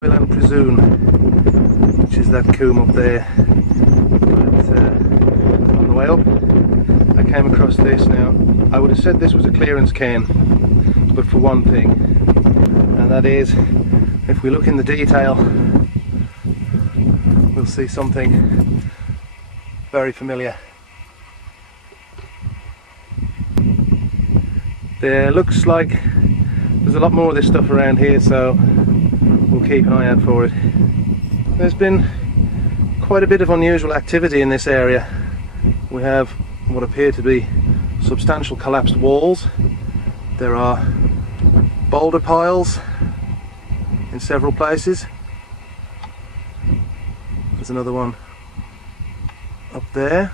and Presume, which is that coombe up there. But, on the way up I came across this. Now I would have said this was a clearance cairn, but for one thing, and that is, if we look in the detail we'll see something very familiar. There looks like there's a lot more of this stuff around here, so we'll keep an eye out for it. There's been quite a bit of unusual activity in this area. We have what appear to be substantial collapsed walls. There are boulder piles in several places. There's another one up there.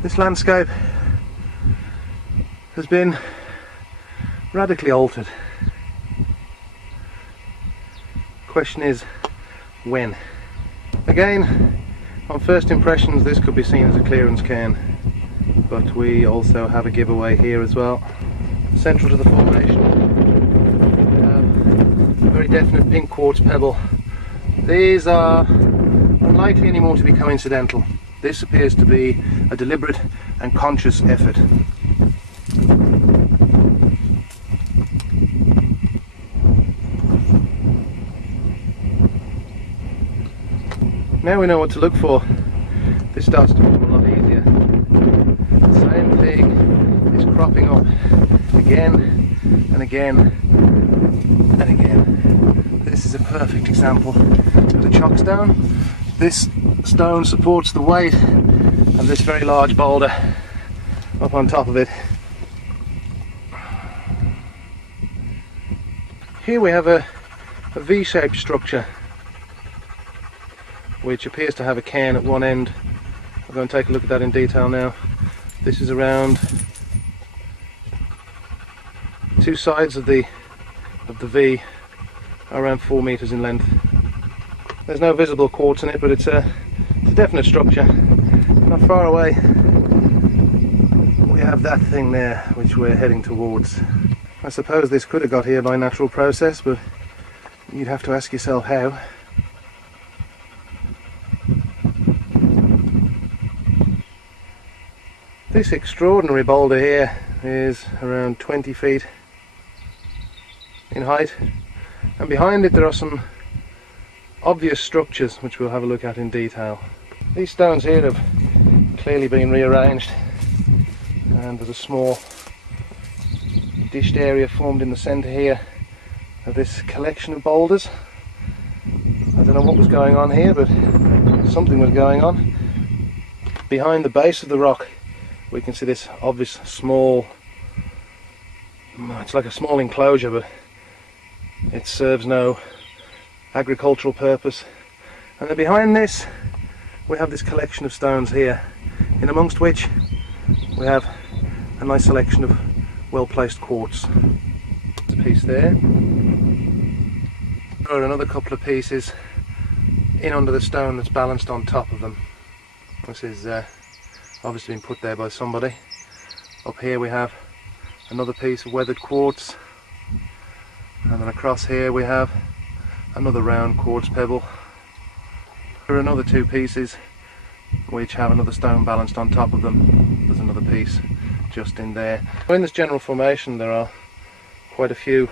This landscape has been radically altered. Question is, when? Again, on first impressions this could be seen as a clearance cairn, but we also have a giveaway here as well. Central to the formation, we have a very definite pink quartz pebble. These are unlikely anymore to be coincidental. This appears to be a deliberate and conscious effort. Now we know what to look for. This starts to become a lot easier. The same thing is cropping up again and again and again. This is a perfect example of the chockstone. This stone supports the weight of this very large boulder up on top of it. Here we have a V-shaped structure which appears to have a cairn at one end. I'll go and take a look at that in detail now. This is around two sides of the V are around 4 meters in length. There's no visible quartz in it, but it's a definite structure. Not far away we have that thing there which we're heading towards. I suppose this could have got here by natural process, but you'd have to ask yourself how. This extraordinary boulder here is around 20 feet in height, and behind it there are some obvious structures which we'll have a look at in detail. These stones here have clearly been rearranged, and there's a small dished area formed in the centre here of this collection of boulders. I don't know what was going on here, but something was going on. Behind the base of the rock we can see this obvious small, it's like a small enclosure, but it serves no agricultural purpose. And then behind this we have this collection of stones here, in amongst which we have a nice selection of well placed quartz. There's a piece there. There are another couple of pieces in under the stone that's balanced on top of them. This is obviously been put there by somebody. Up here we have another piece of weathered quartz, and then across here we have another round quartz pebble. There are another two pieces which have another stone balanced on top of them. There's another piece just in there. In this general formation there are quite a few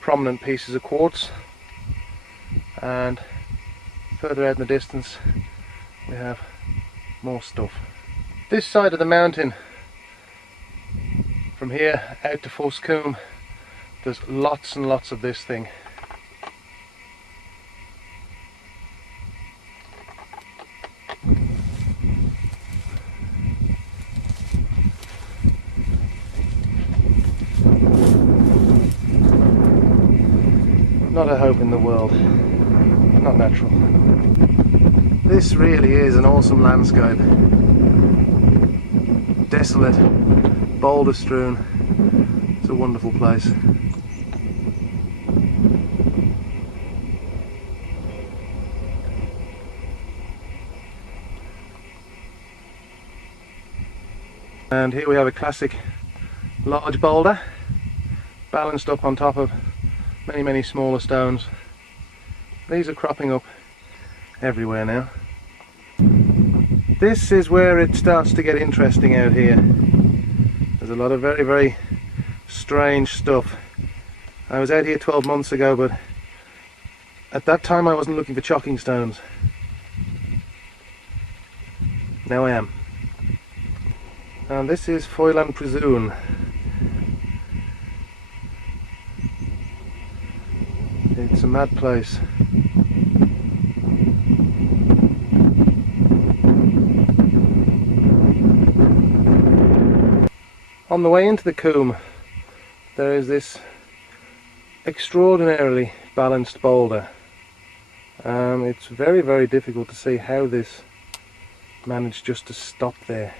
prominent pieces of quartz, and further out in the distance we have more stuff. This side of the mountain, from here out to Coombe, there's lots and lots of this thing. Not a hope in the world, not natural. This really is an awesome landscape. Desolate, boulder strewn. It's a wonderful place. And here we have a classic large boulder balanced up on top of many smaller stones. These are cropping up everywhere now. This is where it starts to get interesting out here. There's a lot of very strange stuff. I was out here 12 months ago, but at that time I wasn't looking for chocking stones. Now I am. And this is Foylan Presoon. It's a mad place. On the way into the Coombe, there is this extraordinarily balanced boulder. It's very difficult to see how this managed just to stop there.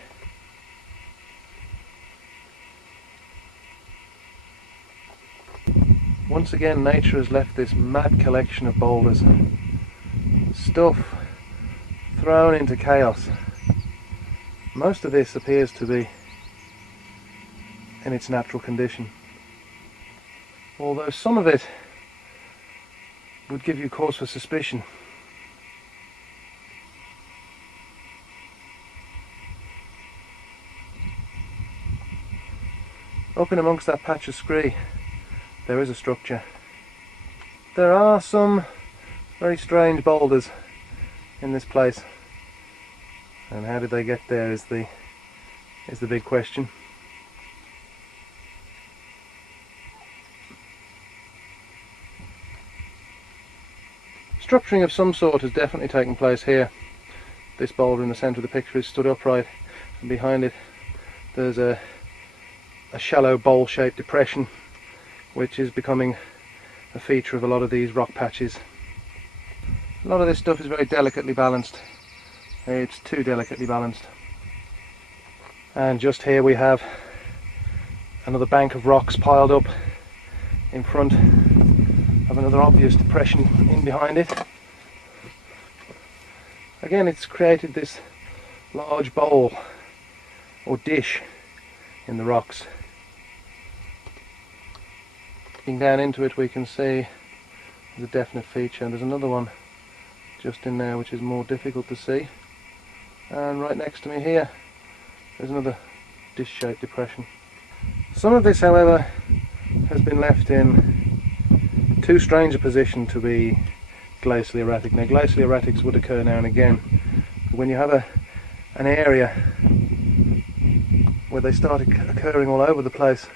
Once again, nature has left this mad collection of boulders. Stuff thrown into chaos. Most of this appears to be in its natural condition, although some of it would give you cause for suspicion. Up in amongst that patch of scree there is a structure. There are some very strange boulders in this place, and how did they get there is the big question. Structuring of some sort has definitely taken place here. This boulder in the centre of the picture is stood upright, and behind it there's a shallow bowl-shaped depression which is becoming a feature of a lot of these rock patches. A lot of this stuff is very delicately balanced. It's too delicately balanced. And just here we have another bank of rocks piled up in front of another obvious depression in behind it. Again, it's created this large bowl or dish in the rocks. Looking down into it, we can see there's a definite feature, and there's another one just in there which is more difficult to see. And right next to me here there's another dish-shaped depression. Some of this, however, has been left in too strange a position to be glacially erratic. Now, glacially erratics would occur now and again, but when you have an area where they start occurring all over the place,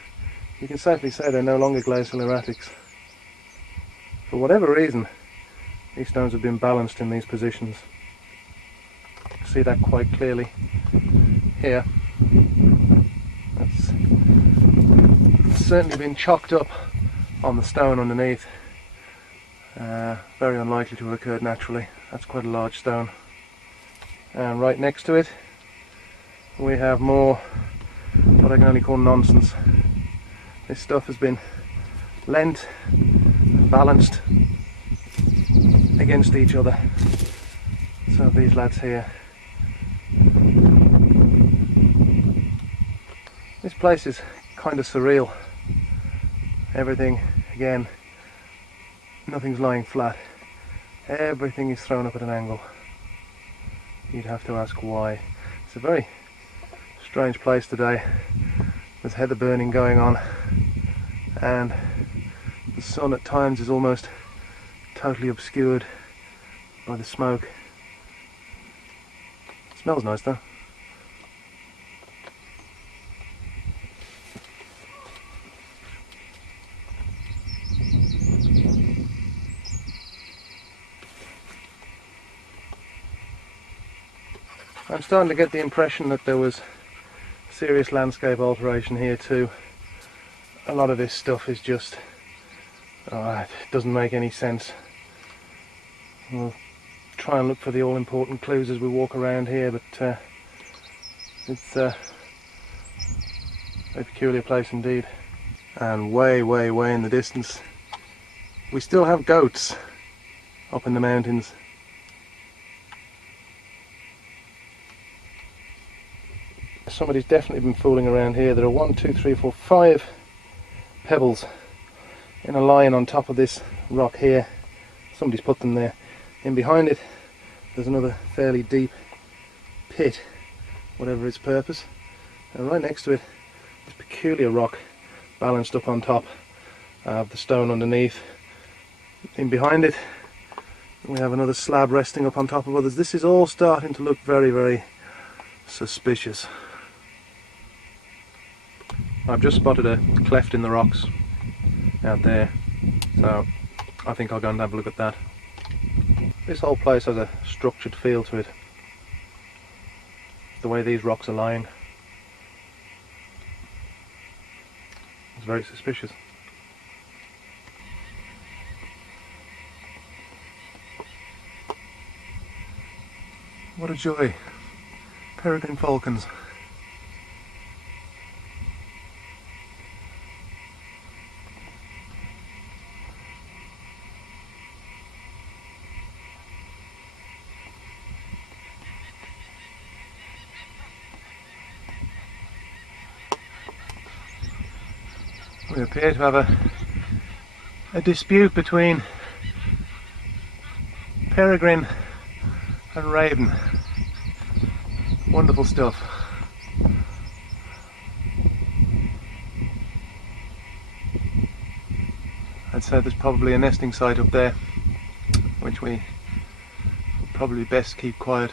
you can safely say they're no longer glacial erratics. For whatever reason, these stones have been balanced in these positions. You can see that quite clearly here. That's certainly been chocked up on the stone underneath. Very unlikely to have occurred naturally. That's quite a large stone. And right next to it we have more what I can only call nonsense. This stuff has been lent, balanced against each other. So these lads here. This place is kind of surreal. Everything, again, nothing's lying flat. Everything is thrown up at an angle. You'd have to ask why. It's a very strange place today. There's heather burning going on, and the sun at times is almost totally obscured by the smoke. It smells nice though. I'm starting to get the impression that there was serious landscape alteration here too. A lot of this stuff is just, it doesn't make any sense. We'll try and look for the all-important clues as we walk around here, but it's a very peculiar place indeed. And way in the distance we still have goats up in the mountains. somebody's definitely been fooling around here. There are 1, 2, 3, 4, 5 pebbles in a line on top of this rock here. Somebody's put them there. In behind it there's another fairly deep pit, whatever its purpose, and right next to it this peculiar rock balanced up on top of the stone underneath. In behind it we have another slab resting up on top of others. This is all starting to look very, very suspicious. I've just spotted a cleft in the rocks out there, so I think I'll go and have a look at that. This whole place has a structured feel to it, the way these rocks are lying. It's very suspicious. What a joy. Peregrine falcons. We appear to have a dispute between peregrine and raven. Wonderful stuff. I'd say there's probably a nesting site up there, which we probably best keep quiet.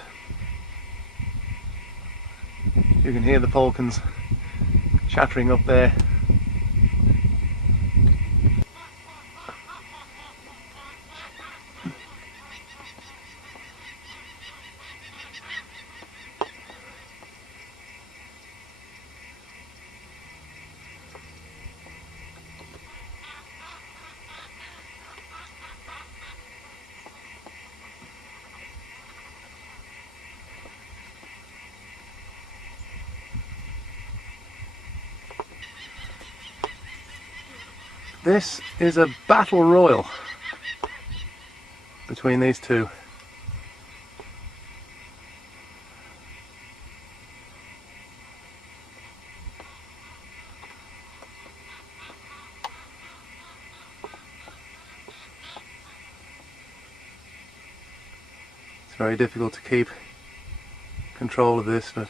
You can hear the falcons chattering up there. This is a battle royal between these two. It's very difficult to keep control of this, but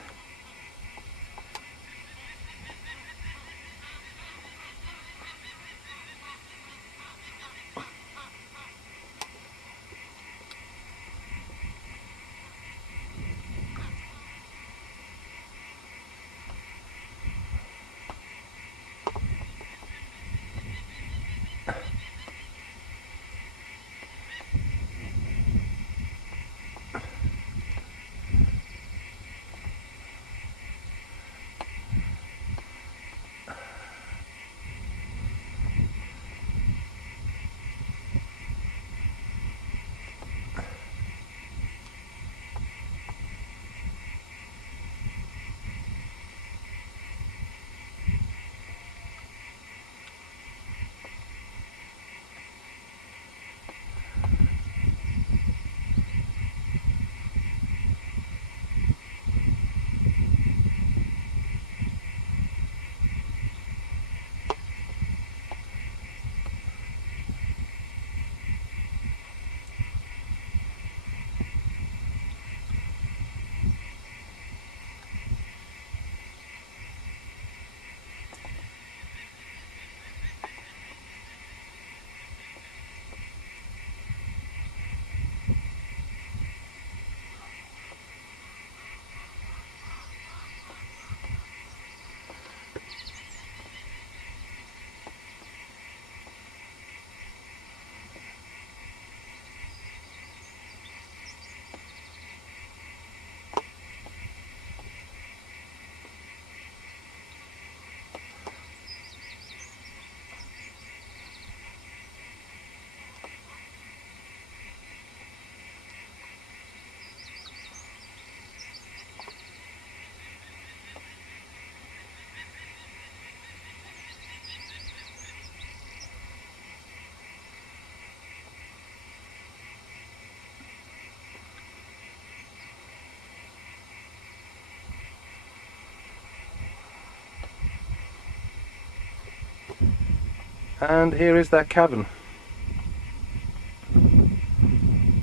And here is that cavern.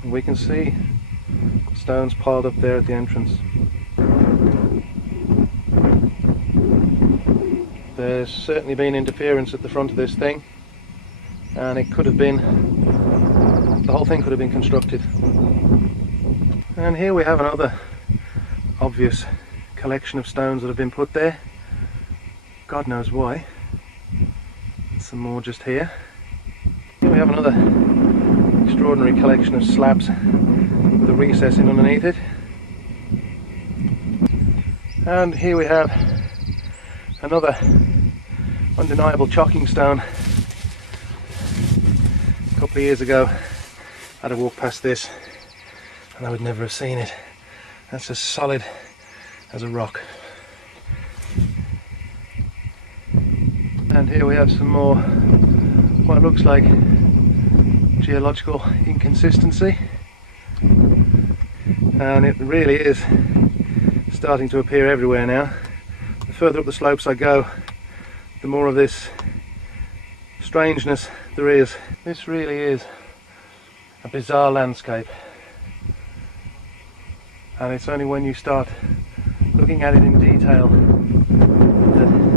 We can see stones piled up there at the entrance. There's certainly been interference at the front of this thing, and it could have been, the whole thing could have been constructed. And here we have another obvious collection of stones that have been put there. God knows why. Some more just here. Here we have another extraordinary collection of slabs with a recess in underneath it. And here we have another undeniable chalking stone. A couple of years ago I had to walk past this and I would never have seen it. That's as solid as a rock. And here we have some more what looks like geological inconsistency, and it really is starting to appear everywhere now. The further up the slopes I go, the more of this strangeness there is. This really is a bizarre landscape, and it's only when you start looking at it in detail that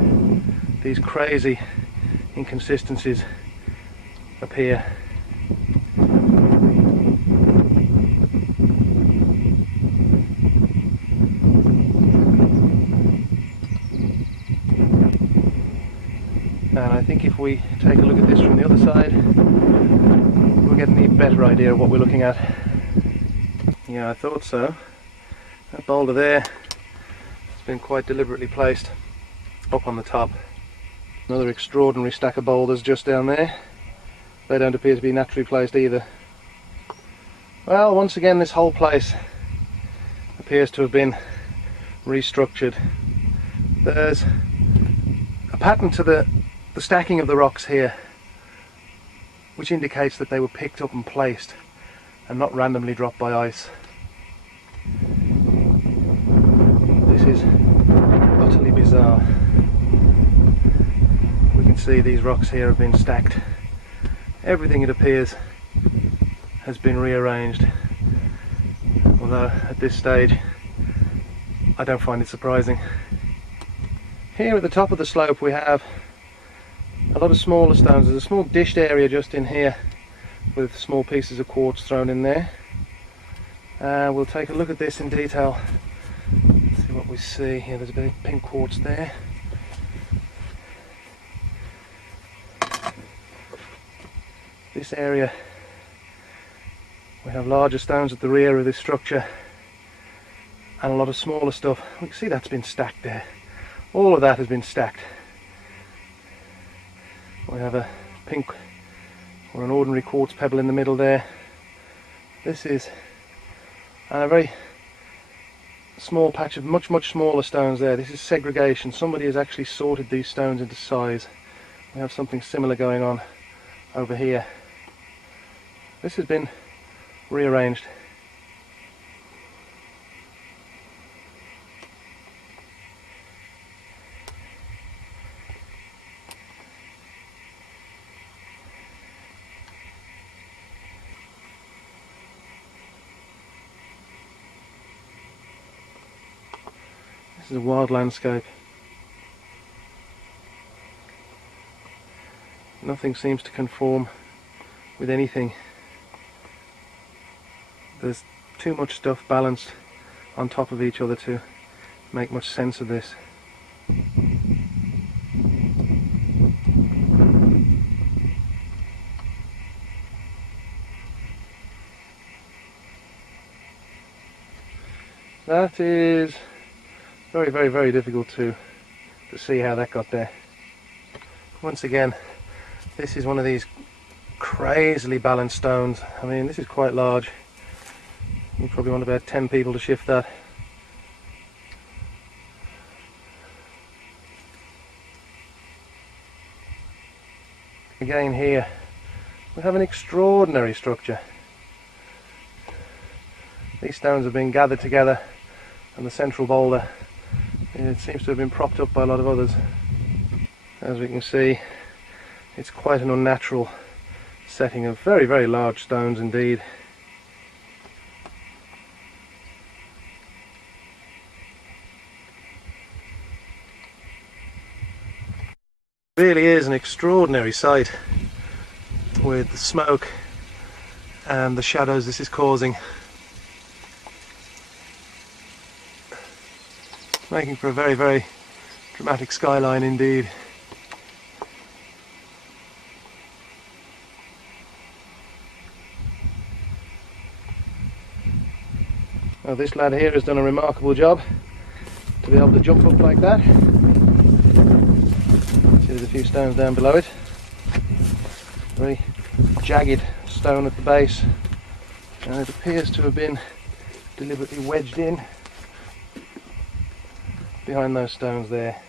these crazy inconsistencies appear. And I think if we take a look at this from the other side, we'll get an even better idea of what we're looking at. Yeah, I thought so. That boulder there has been quite deliberately placed up on the top. Another extraordinary stack of boulders just down there. They don't appear to be naturally placed either. Well, once again this whole place appears to have been restructured. There's a pattern to the stacking of the rocks here, which indicates that they were picked up and placed and not randomly dropped by ice. This is utterly bizarre. We can see these rocks here have been stacked. Everything, it appears, has been rearranged, although at this stage I don't find it surprising. Here at the top of the slope we have a lot of smaller stones. There's a small dished area just in here with small pieces of quartz thrown in there. We'll take a look at this in detail. Let's see what we see here. There's a bit of pink quartz there. This area, we have larger stones at the rear of this structure and a lot of smaller stuff. We can see that's been stacked there. All of that has been stacked. We have a pink or an ordinary quartz pebble in the middle there. This is a very small patch of much smaller stones there. This is segregation. Somebody has actually sorted these stones into size. We have something similar going on over here. This has been rearranged. This is a wild landscape. Nothing seems to conform with anything. There's too much stuff balanced on top of each other to make much sense of this. That is very difficult to see how that got there. Once again, this is one of these crazily balanced stones. I mean, this is quite large. You probably want about 10 people to shift that. Again here, we have an extraordinary structure. These stones have been gathered together and the central boulder, it seems to have been propped up by a lot of others. As we can see, It's quite an unnatural setting of very, very large stones indeed. It really is an extraordinary sight with the smoke and the shadows this is causing, making for a very, very dramatic skyline indeed. Now this lad here has done a remarkable job to be able to jump up like that. See, there's a few stones down below it. Very jagged stone at the base, and it appears to have been deliberately wedged in behind those stones there.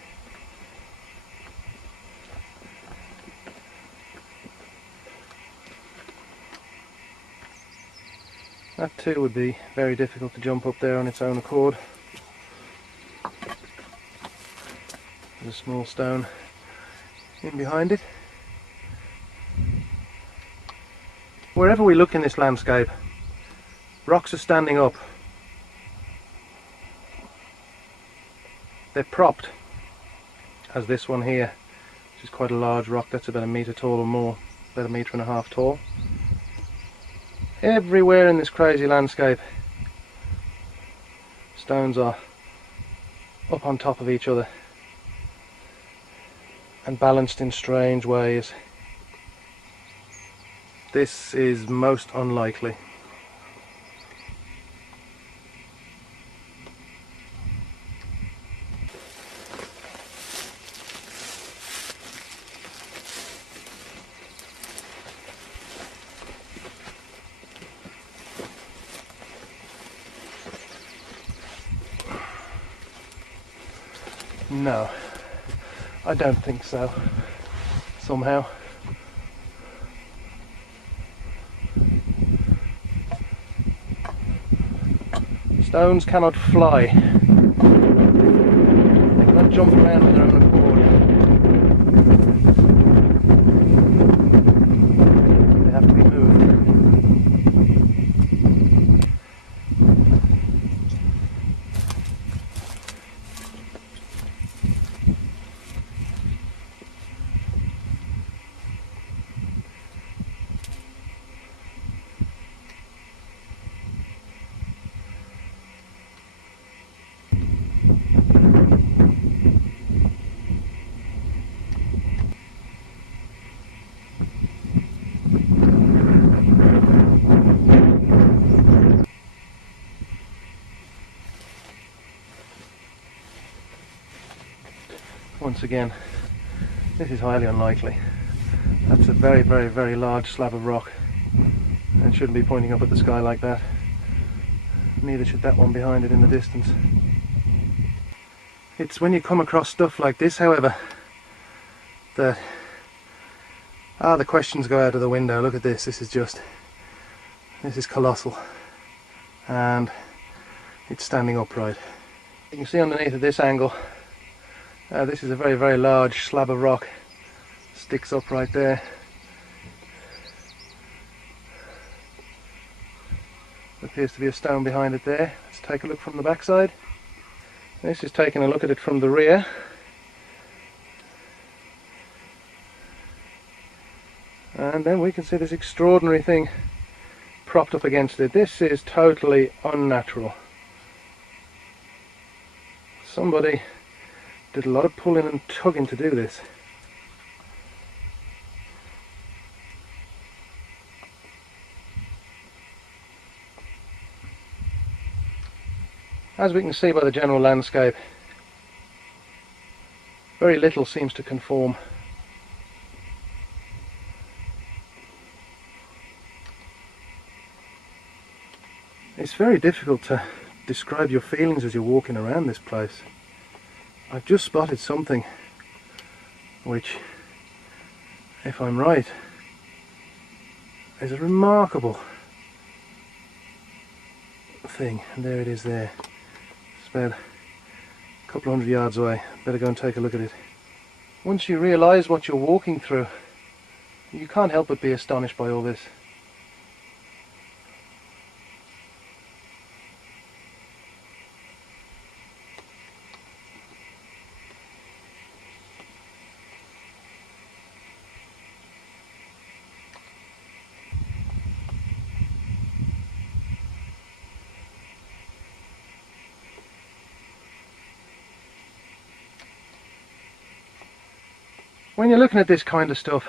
That too would be very difficult to jump up there on its own accord. There's a small stone in behind it. Wherever we look in this landscape, rocks are standing up. They're propped, as this one here, which is quite a large rock. That's about a metre tall or more, about 1.5 metres tall. Everywhere in this crazy landscape, stones are up on top of each other and balanced in strange ways. This is most unlikely. No, I don't think so, somehow. Stones cannot fly. They cannot jump around on their own accord. They have to be moved. Once again, this is highly unlikely. That's a very, very, very large slab of rock, and it shouldn't be pointing up at the sky like that. Neither should that one behind it in the distance. It's when you come across stuff like this, however, that the questions go out of the window. Look at this. This is colossal, and it's standing upright. You can see underneath at this angle, this is a very, very large slab of rock. Sticks up right there. There appears to be a stone behind it there. Let's take a look from the backside. This is taking a look at it from the rear. And then we can see this extraordinary thing propped up against it. This is totally unnatural. Somebody did a lot of pulling and tugging to do this. As we can see by the general landscape, very little seems to conform. It's very difficult to describe your feelings as you're walking around this place. I've just spotted something which, if I'm right, is a remarkable thing. And there it is there. It's about a couple of 100 yards away. Better go and take a look at it. Once you realise what you're walking through, You can't help but be astonished by all this. When you're looking at this kind of stuff,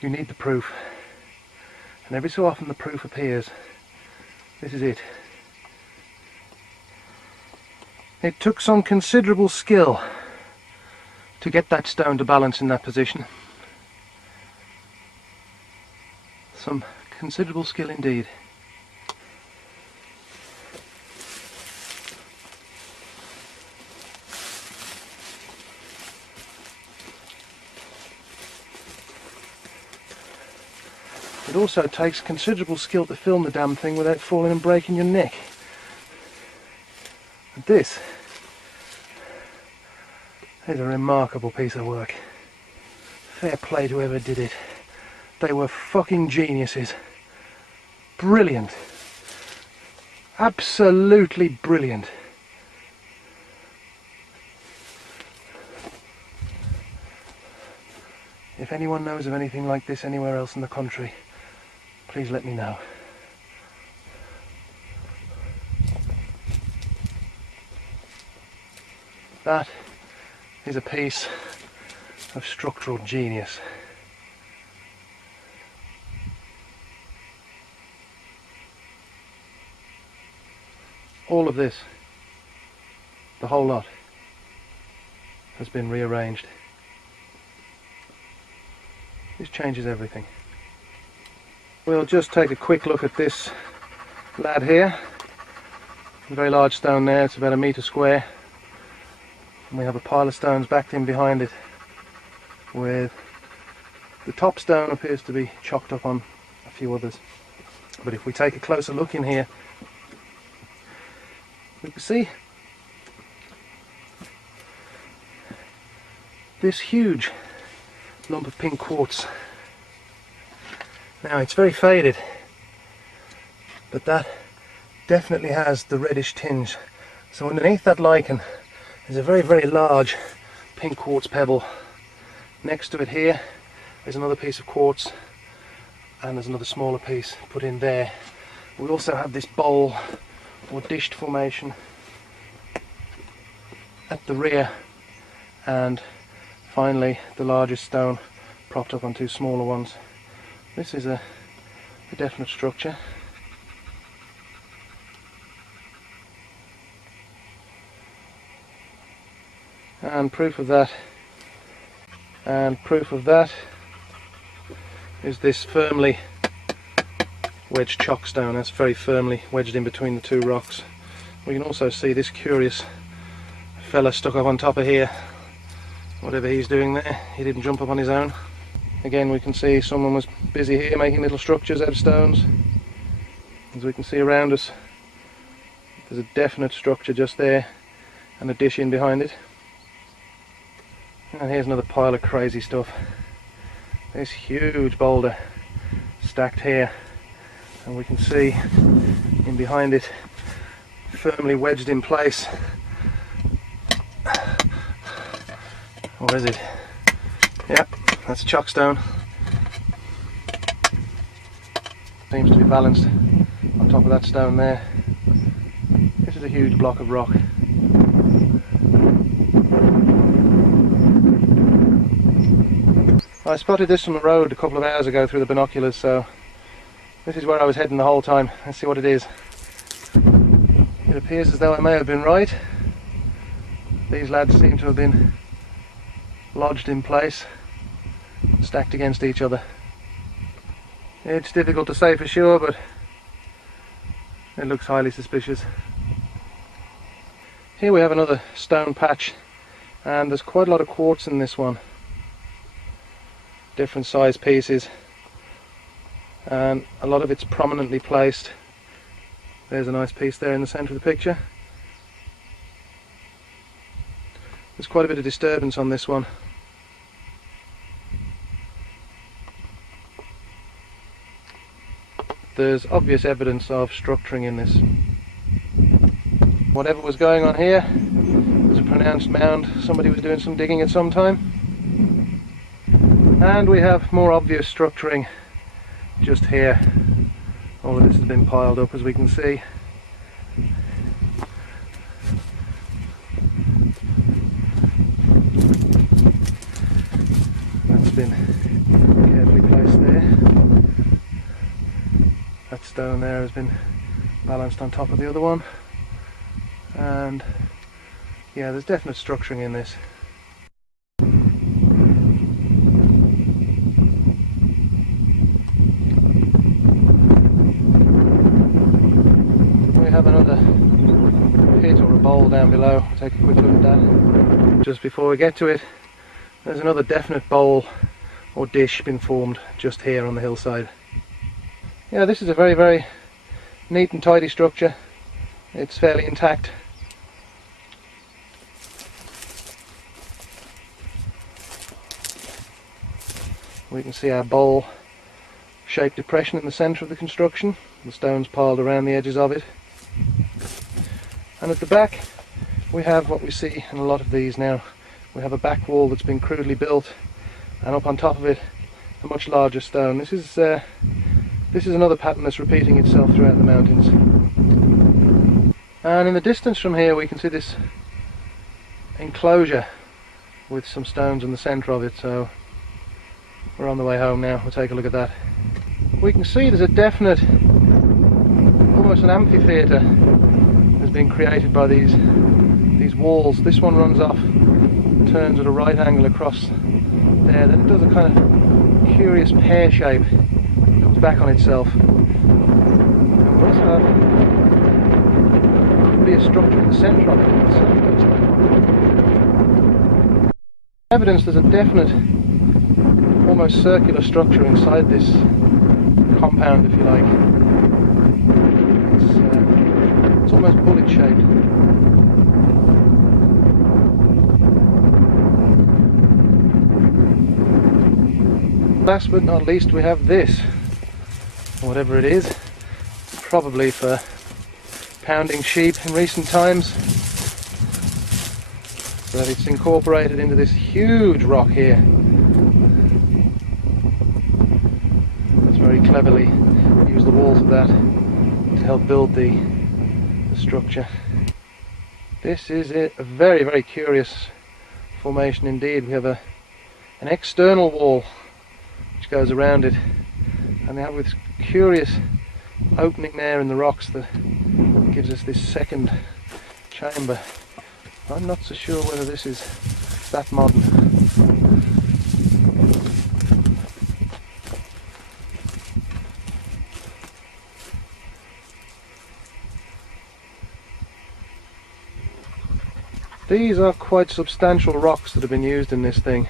you need the proof. And every so often the proof appears. This is it. It took some considerable skill to get that stone to balance in that position. Some considerable skill indeed. It also takes considerable skill to film the damn thing without falling and breaking your neck. And this is a remarkable piece of work. Fair play to whoever did it. They were fucking geniuses. Brilliant. Absolutely brilliant. If anyone knows of anything like this anywhere else in the country, please let me know. That is a piece of structural genius. All of this, the whole lot, has been rearranged. This changes everything. We'll just take a quick look at this lad here. A very large stone there, it's about 1 metre square. And we have a pile of stones backed in behind it, with the top stone appears to be chocked up on a few others. But if we take a closer look in here, we can see this huge lump of pink quartz. Now it's very faded, but that definitely has the reddish tinge. So underneath that lichen is a very, very large pink quartz pebble. Next to it here is another piece of quartz, and there's another smaller piece put in there. We also have this bowl or dished formation at the rear, and finally the largest stone propped up on 2 smaller ones. This is a definite structure. And proof of that is this firmly wedged chock stone. That's very firmly wedged in between the 2 rocks. We can also see this curious fella stuck up on top of here. Whatever he's doing there, he didn't jump up on his own. Again, we can see someone was busy here making little structures out of stones. As we can see around us, there's a definite structure just there and a dish in behind it. And here's another pile of crazy stuff. This huge boulder stacked here, and we can see in behind it, firmly wedged in place. Or is it? Yep, that's a chock stone. Seems to be balanced on top of that stone there. This is a huge block of rock. I spotted this from the road a couple of hours ago through the binoculars, so this is where I was heading the whole time. Let's see what it is. It appears as though I may have been right. These lads seem to have been lodged in place, stacked against each other. It's difficult to say for sure, but it looks highly suspicious. Here we have another stone patch, and there's quite a lot of quartz in this one. Different size pieces, and a lot of it's prominently placed. There's a nice piece there in the centre of the picture. There's quite a bit of disturbance on this one. there's obvious evidence of structuring in this. Whatever was going on here was a pronounced mound. Somebody was doing some digging at some time. And we have more obvious structuring just here. All of this has been piled up, as we can see. That's been carefully placed there. That stone there has been balanced on top of the other one. And yeah, there's definite structuring in this. We have another pit or a bowl down below. We'll take a quick look at that. Just before we get to it, there's another definite bowl or dish been formed just here on the hillside. Yeah, this is a very, very neat and tidy structure. It's fairly intact. We can see our bowl-shaped depression in the centre of the construction. The stones piled around the edges of it. And at the back we have what we see in a lot of these now. We have a back wall that's been crudely built, and up on top of it a much larger stone. This is another pattern that's repeating itself throughout the mountains. And in the distance from here we can see this enclosure with some stones in the centre of it, so we're on the way home now. We'll take a look at that. We can see there's a definite, almost an amphitheatre has been created by these walls. This one runs off, turns at a right angle across there, then it does a kind of curious pear shape, comes back on itself. And we also have, could be a structure in the centre of it. Evidence there's a definite, almost circular structure inside this compound, if you like. It's almost bullet shaped. Last but not least, we have this, whatever it is, probably for pounding sheep in recent times. But it's incorporated into this huge rock here. It's very cleverly used the walls of that to help build the structure. This is a very, very curious formation indeed. We have an external wall which goes around it, and they have this curious opening there in the rocks that gives us this second chamber. I'm not so sure whether this is that modern. These are quite substantial rocks that have been used in this thing.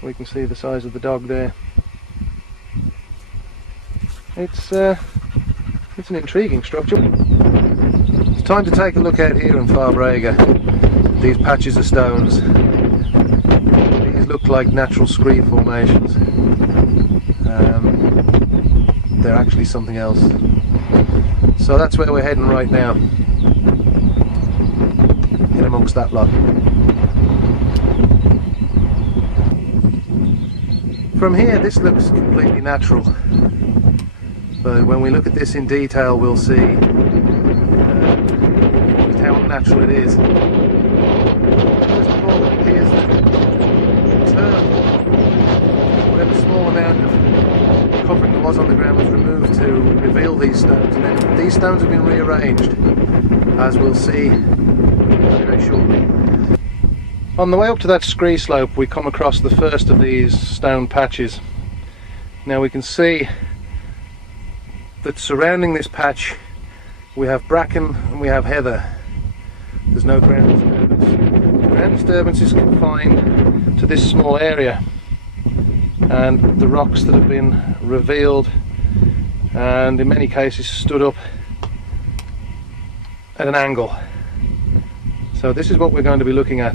We can see the size of the dog there. It's an intriguing structure. It's time to take a look out here in Comeragh. These patches of stones. These look like natural scree formations. They're actually something else. So that's where we're heading right now. In amongst that lot. From here this looks completely natural, but when we look at this in detail we'll see just how unnatural it is. First of all, it appears that whatever small amount of covering there was on the ground was removed to reveal these stones, and then these stones have been rearranged, as we'll see very, very shortly. On the way up to that scree slope we come across the first of these stone patches. Now we can see that surrounding this patch we have bracken and we have heather. There's no ground disturbance. The ground disturbance is confined to this small area and the rocks that have been revealed and in many cases stood up at an angle. So this is what we're going to be looking at.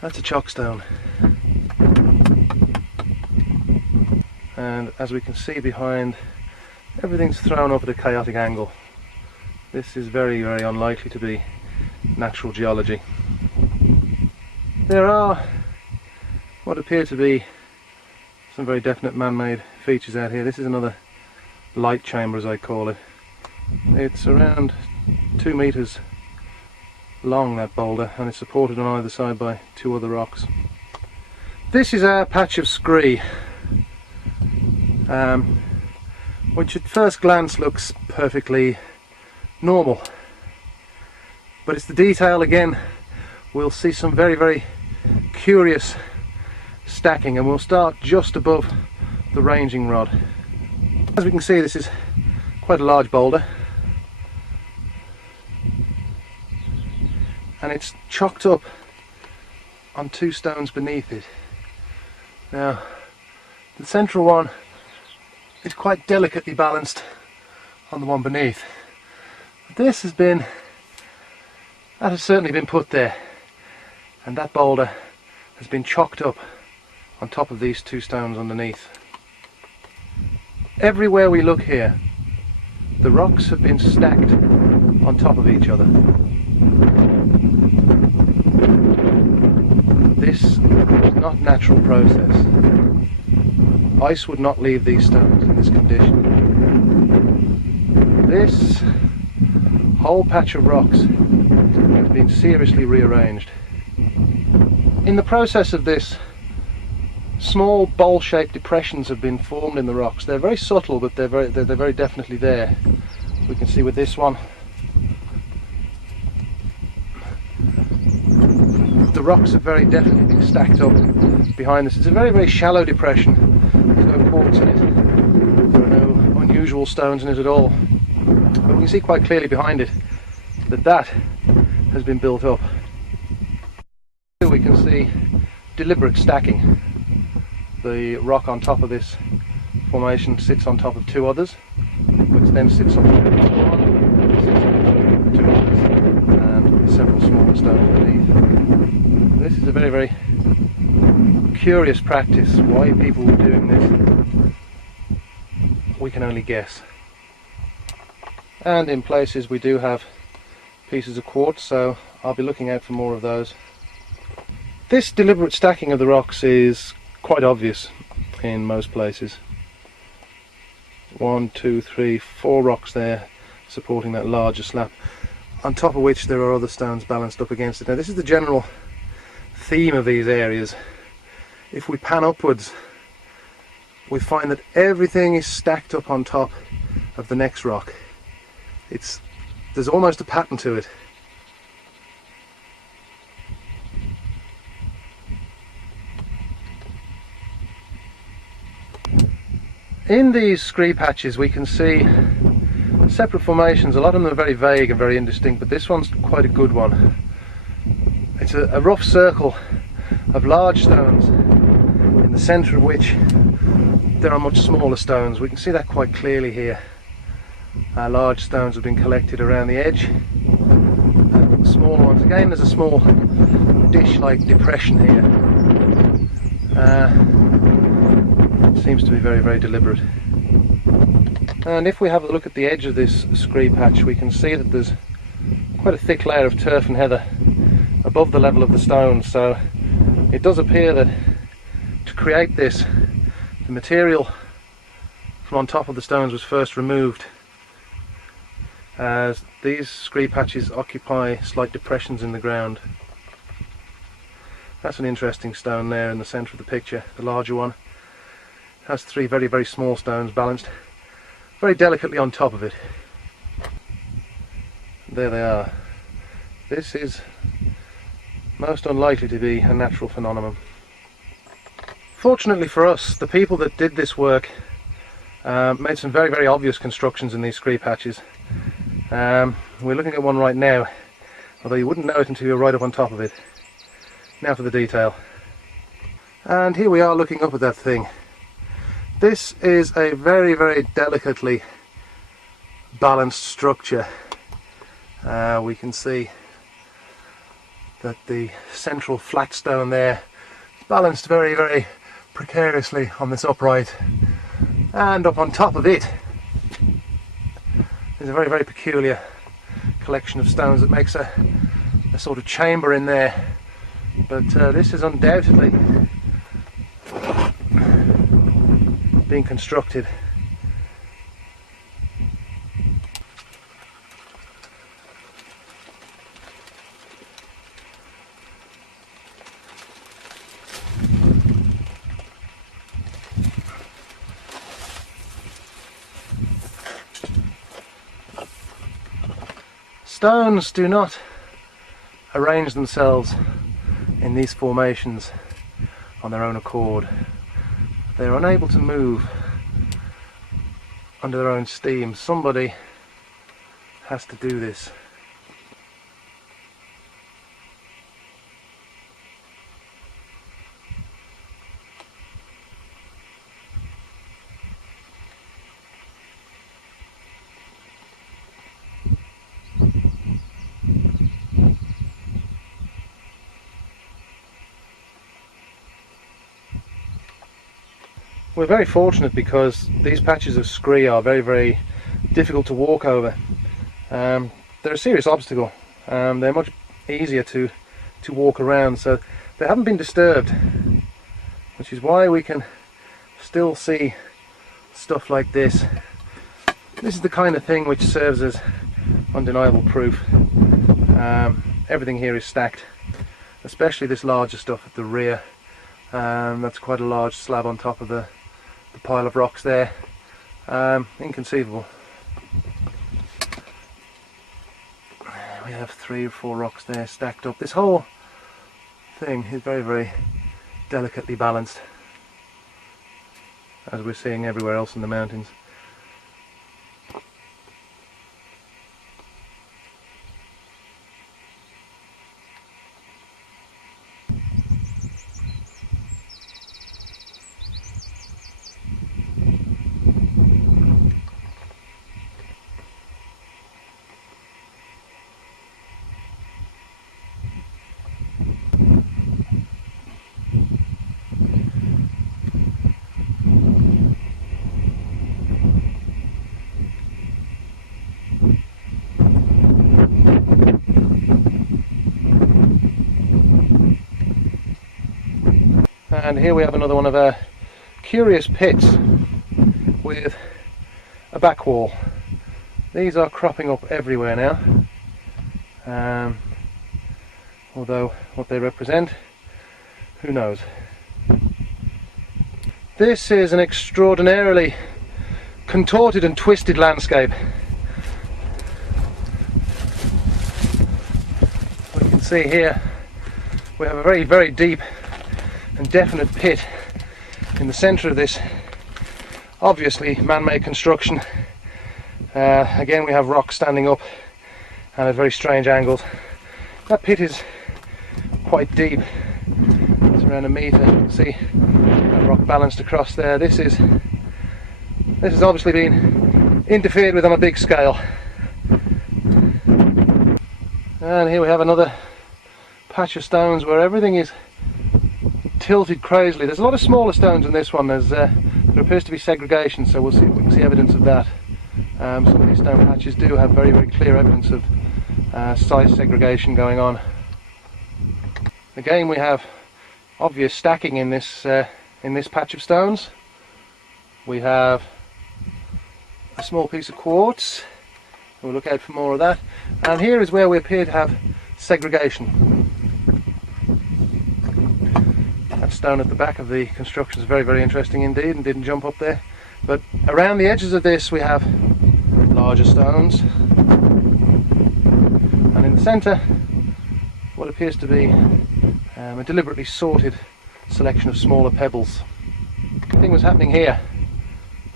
That's a chockstone. And as we can see behind, everything's thrown up at a chaotic angle. This is very, very unlikely to be natural geology. There are what appear to be some very definite man-made features out here. This is another light chamber, as I call it. It's around 2 meters long, that boulder, and it's supported on either side by 2 other rocks. This is our patch of scree, which at first glance looks perfectly normal, but it's the detail again. We'll see some very, very curious stacking, and we'll start just above the ranging rod. As we can see, this is quite a large boulder, and it's chocked up on 2 stones beneath it. Now, the central one is quite delicately balanced on the one beneath. This has certainly been put there, and that boulder has been chocked up on top of these 2 stones underneath. Everywhere we look here, the rocks have been stacked on top of each other. This is not a natural process. Ice would not leave these stones in this condition. This whole patch of rocks has been seriously rearranged. In the process of this, small bowl-shaped depressions have been formed in the rocks. They're very subtle, but they're very definitely there. We can see with this one, the rocks have very definitely been stacked up behind this. It's a very, very shallow depression. There's no quartz in it. There are no unusual stones in it at all. But we can see quite clearly behind it that has been built up. Here we can see deliberate stacking. The rock on top of this formation sits on top of 2 others, which then sits on top of 1, sits on top of 2 others, and several smaller stones beneath. This is a very, very curious practice. Why people were doing this, we can only guess. And in places we do have pieces of quartz, so I'll be looking out for more of those. This deliberate stacking of the rocks is quite obvious in most places. 1, 2, 3, 4 rocks there supporting that larger slab, on top of which there are other stones balanced up against it. Now, this is the general theme of these areas. If we pan upwards, we find that everything is stacked up on top of the next rock. There's almost a pattern to it. In these scree patches we can see separate formations. A lot of them are very vague and very indistinct, but this one's quite a good one. It's a rough circle of large stones, in the centre of which there are much smaller stones. We can see that quite clearly here. Large stones have been collected around the edge, and smaller ones. Again, there's a small dish-like depression here. It seems to be very, very deliberate. And if we have a look at the edge of this scree patch, we can see that there's quite a thick layer of turf and heather above the level of the stones. So it does appear that to create this, the material from on top of the stones was first removed, as these scree patches occupy slight depressions in the ground. That's an interesting stone there in the centre of the picture, the larger one. It has 3 very, very small stones balanced very delicately on top of it. There they are. This is most unlikely to be a natural phenomenon. Fortunately for us, the people that did this work made some very, very obvious constructions in these scree patches. We're looking at one right now, although you wouldn't know it until you're right up on top of it. Now for the detail. And here we are looking up at that thing. This is a very, very delicately balanced structure. We can see that the central flat stone there is balanced very, very precariously on this upright, and up on top of it is a very, very peculiar collection of stones that makes a sort of chamber in there. But this is undoubtedly being constructed. Stones do not arrange themselves in these formations on their own accord. They're unable to move under their own steam. Somebody has to do this. We're very fortunate because these patches of scree are very, very difficult to walk over. They're a serious obstacle. They're much easier to walk around, so they haven't been disturbed, which is why we can still see stuff like this. This is the kind of thing which serves as undeniable proof. Everything here is stacked, especially this larger stuff at the rear. That's quite a large slab on top of the pile of rocks there. Inconceivable. We have 3 or 4 rocks there stacked up. This whole thing is very, very delicately balanced, as we're seeing everywhere else in the mountains. And here we have another one of our curious pits with a back wall. These are cropping up everywhere now, although what they represent, who knows. This is an extraordinarily contorted and twisted landscape. We can see here we have a very, very deep and definite pit in the centre of this obviously man-made construction. Again, we have rocks standing up and at very strange angles. That pit is quite deep. It's around a metre. You can see that rock balanced across there. This has obviously been interfered with on a big scale. And here we have another patch of stones where everything is tilted crazily. There's a lot of smaller stones in this one. There appears to be segregation, so we can see evidence of that. Some of these stone patches do have very, very clear evidence of size segregation going on. Again, we have obvious stacking in this patch of stones. We have a small piece of quartz. We'll look out for more of that. And here is where we appear to have segregation. That stone at the back of the construction is very, very interesting indeed, and didn't jump up there. But around the edges of this we have larger stones, and in the centre what appears to be a deliberately sorted selection of smaller pebbles. The thing was happening here.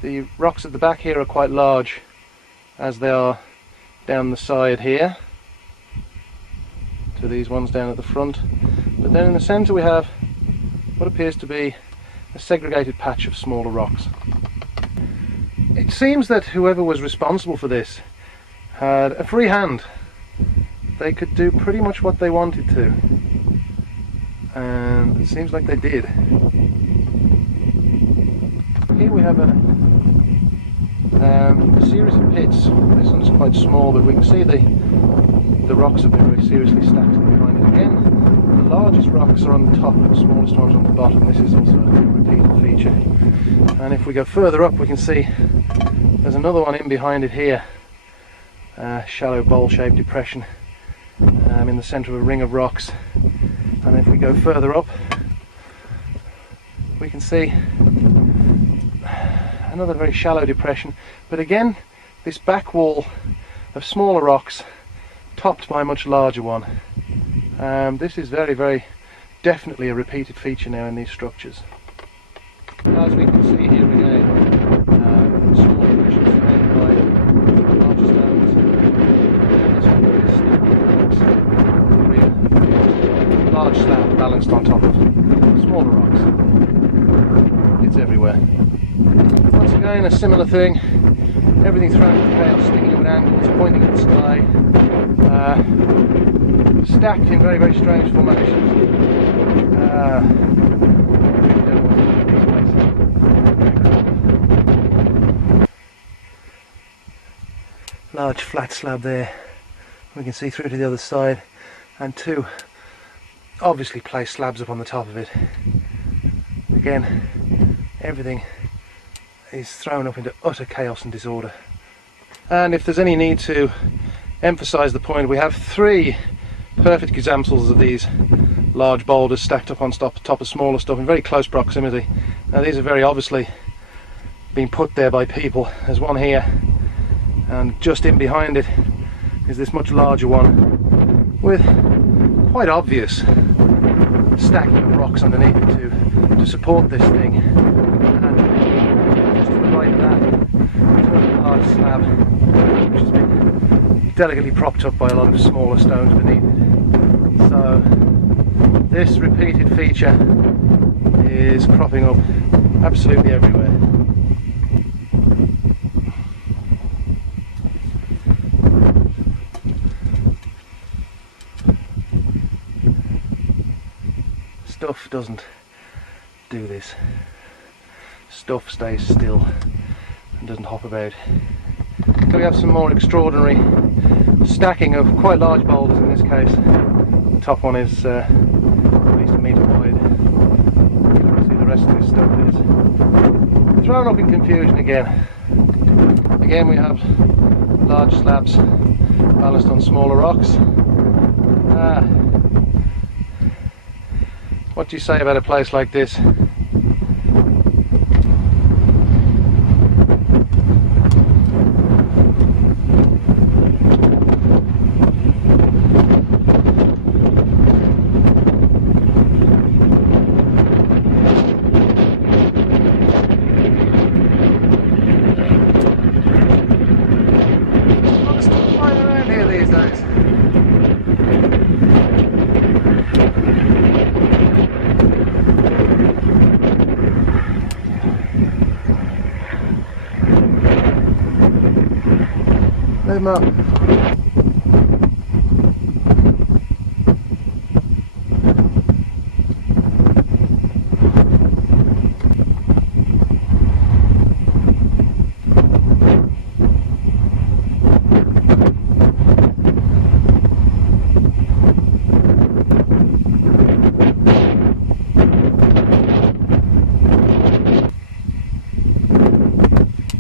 The rocks at the back here are quite large, as they are down the side here to these ones down at the front. But then in the centre we have what appears to be a segregated patch of smaller rocks. It seems that whoever was responsible for this had a free hand they could do pretty much what they wanted to, and it seems like they did. Here we have a series of pits. This one's quite small, but we can see the rocks have been very seriously stacked up behind it. Again, the largest rocks are on the top, the smallest ones on the bottom. This is also a repeated feature. And if we go further up, we can see there's another one in behind it here. Shallow bowl-shaped depression in the centre of a ring of rocks. And if we go further up, we can see another very shallow depression, but again this back wall of smaller rocks topped by a much larger one. This is very, very definitely a repeated feature now in these structures. As we can see here again, small depressions surrounded by larger stones. This one is stacked rocks, large slab balanced on top of smaller rocks. It's everywhere. Once again, a similar thing. Everything thrown into chaos, sticking at angles, pointing at the sky, stacked in very, very strange formations. Large flat slab there. We can see through to the other side, and two obviously placed slabs up on the top of it. Again, everything is thrown up into utter chaos and disorder. And if there's any need to emphasize the point, we have three perfect examples of these large boulders stacked up on top of smaller stuff in very close proximity. Now these are very obviously being put there by people. There's one here, and just in behind it is this much larger one with quite obvious stacking of rocks underneath it to support this thing. And just to the right of that, another large slab which has been delicately propped up by a lot of smaller stones beneath it. So this repeated feature is cropping up absolutely everywhere. Stuff doesn't do this. Stuff stays still and doesn't hop about. So we have some more extraordinary stacking of quite large boulders in this case. The top one is at least a metre wide. You can see the rest of this stuff is thrown up in confusion again. Again we have large slabs balanced on smaller rocks. What do you say about a place like this? What's flying around here these days? Move them up.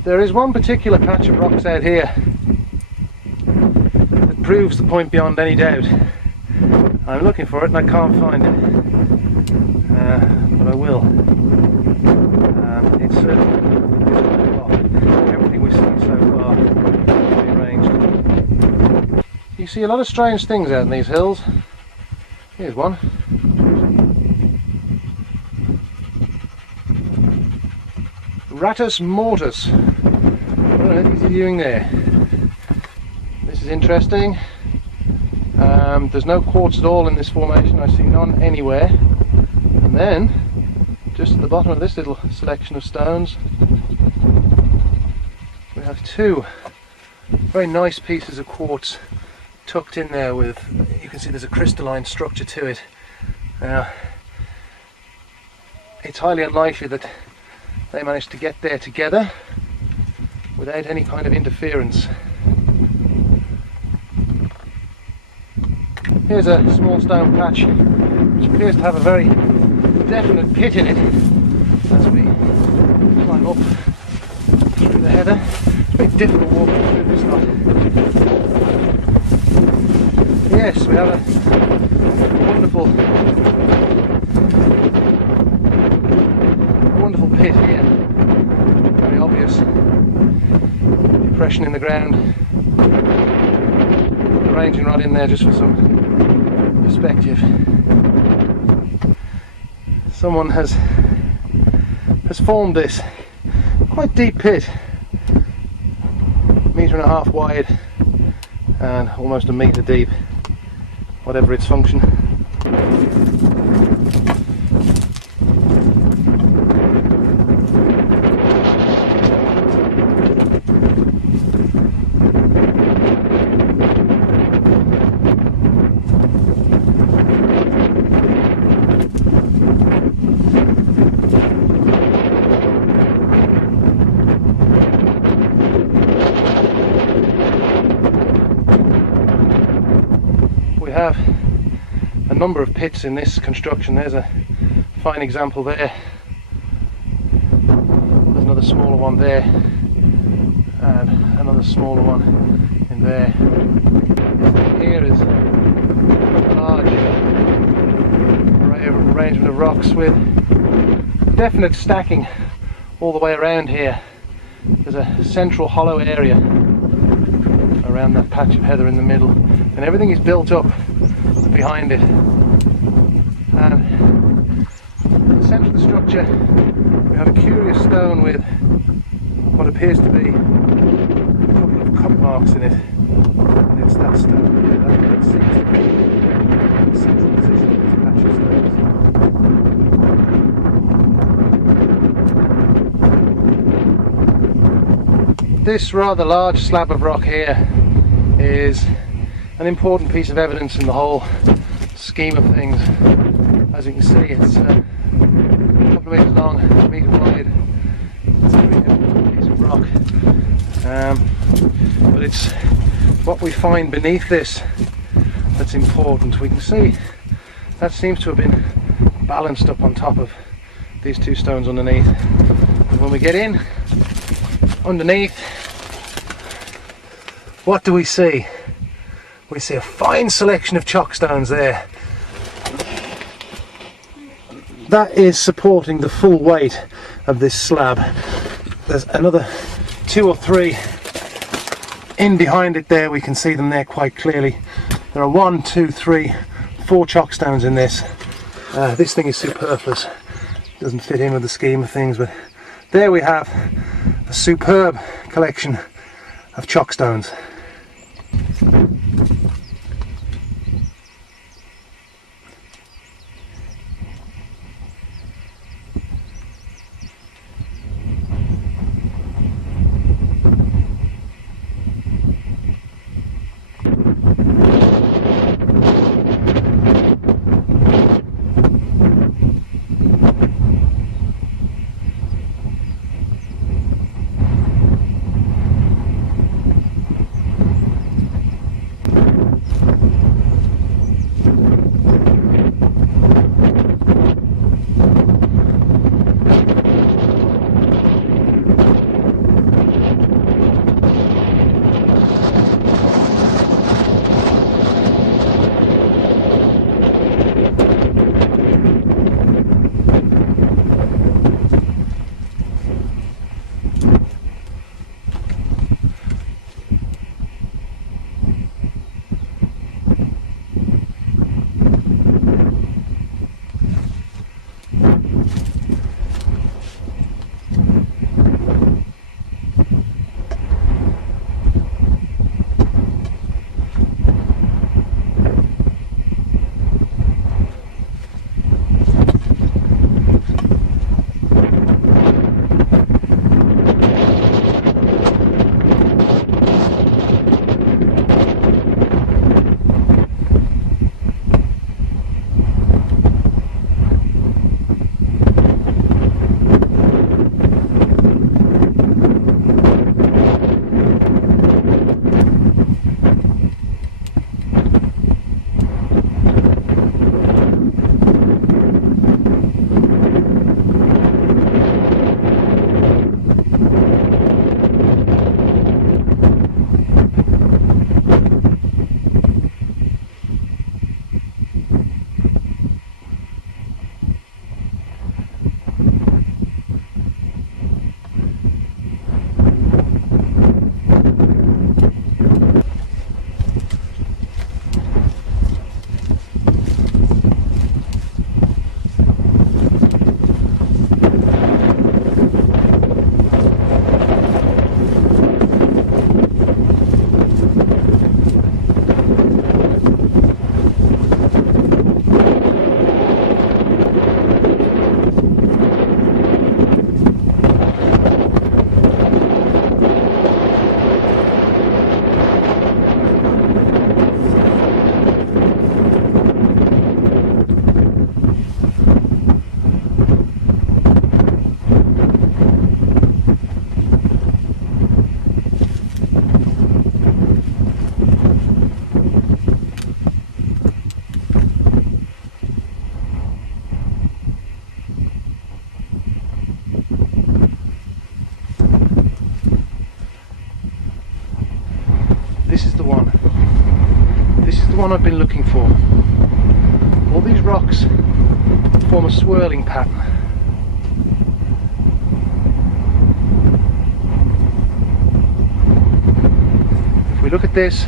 There is one particular patch of rocks out here that proves the point beyond any doubt. I'm looking for it and I can't find it, but I will. It's everything we've seen so far rearranged. You see a lot of strange things out in these hills. Here's one. Ratus mortus. What on earth is he doing there? This is interesting. There's no quartz at all in this formation. I see none anywhere. And then, just at the bottom of this little selection of stones, we have two very nice pieces of quartz tucked in there with, you can see there's a crystalline structure to it. Now, it's highly unlikely that they managed to get there together without any kind of interference. Here's a small stone patch which appears to have a very definite pit in it as we climb up through the heather. It's very difficult walking through this lot. Yes, we have a wonderful pit here. Very obvious depression in the ground. Put the ranging rod in there just for some perspective. Someone has formed this quite deep pit, 1.5 meters wide and almost 1 meter deep, whatever its function. Have a number of pits in this construction. There's a fine example there. There's another smaller one there, and another smaller one in there. Here is a large arrangement of rocks with definite stacking all the way around here. There's a central hollow area around that patch of heather in the middle, and everything is built up behind it. And in the centre of the structure we have a curious stone with what appears to be a couple of cut marks in it, and it's that stone there that seems to be the central position of this patch of stones. This rather large slab of rock here is an important piece of evidence in the whole scheme of things. As you can see, it's a couple of meters long, 1 meter wide. It's a pretty heavy piece of rock. But it's what we find beneath this that's important. We can see that seems to have been balanced up on top of these two stones underneath. And when we get in underneath, what do we see? We see a fine selection of chock stones there. That is supporting the full weight of this slab. There's another 2 or 3 in behind it there. We can see them there quite clearly. There are 1, 2, 3, 4 chock stones in this. This thing is superfluous. Doesn't fit in with the scheme of things, but there we have a superb collection of chock stones. This is the one I've been looking for. All these rocks form a swirling pattern. If we look at this,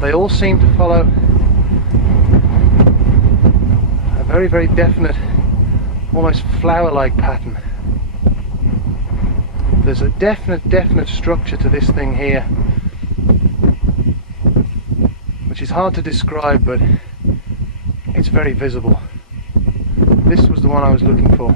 they all seem to follow a very, very definite, almost flower-like pattern. There's a definite structure to this thing here, which is hard to describe, but it's very visible. This was the one I was looking for.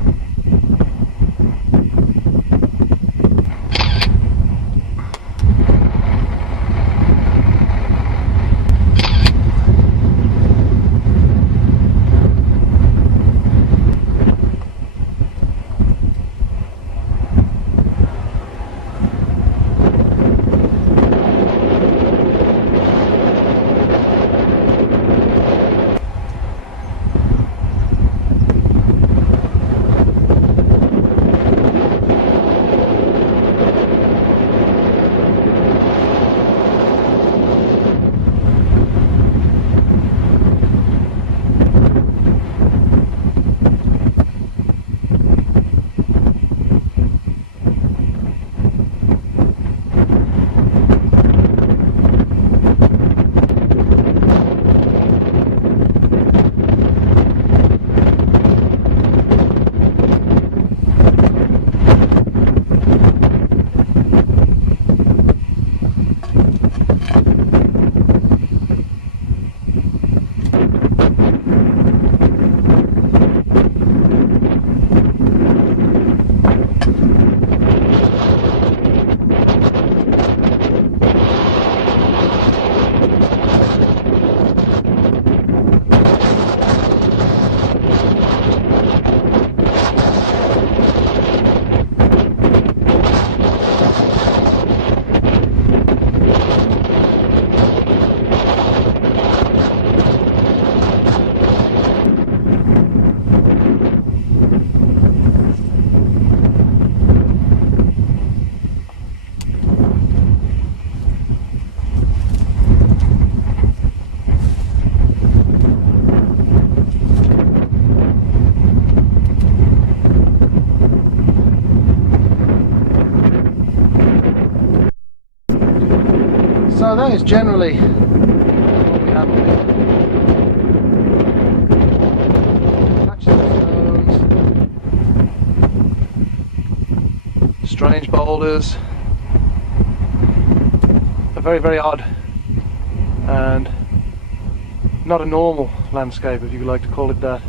So that is generally what we have here. Patches of stones, strange boulders, a very, very odd and not a normal landscape, if you would like to call it that.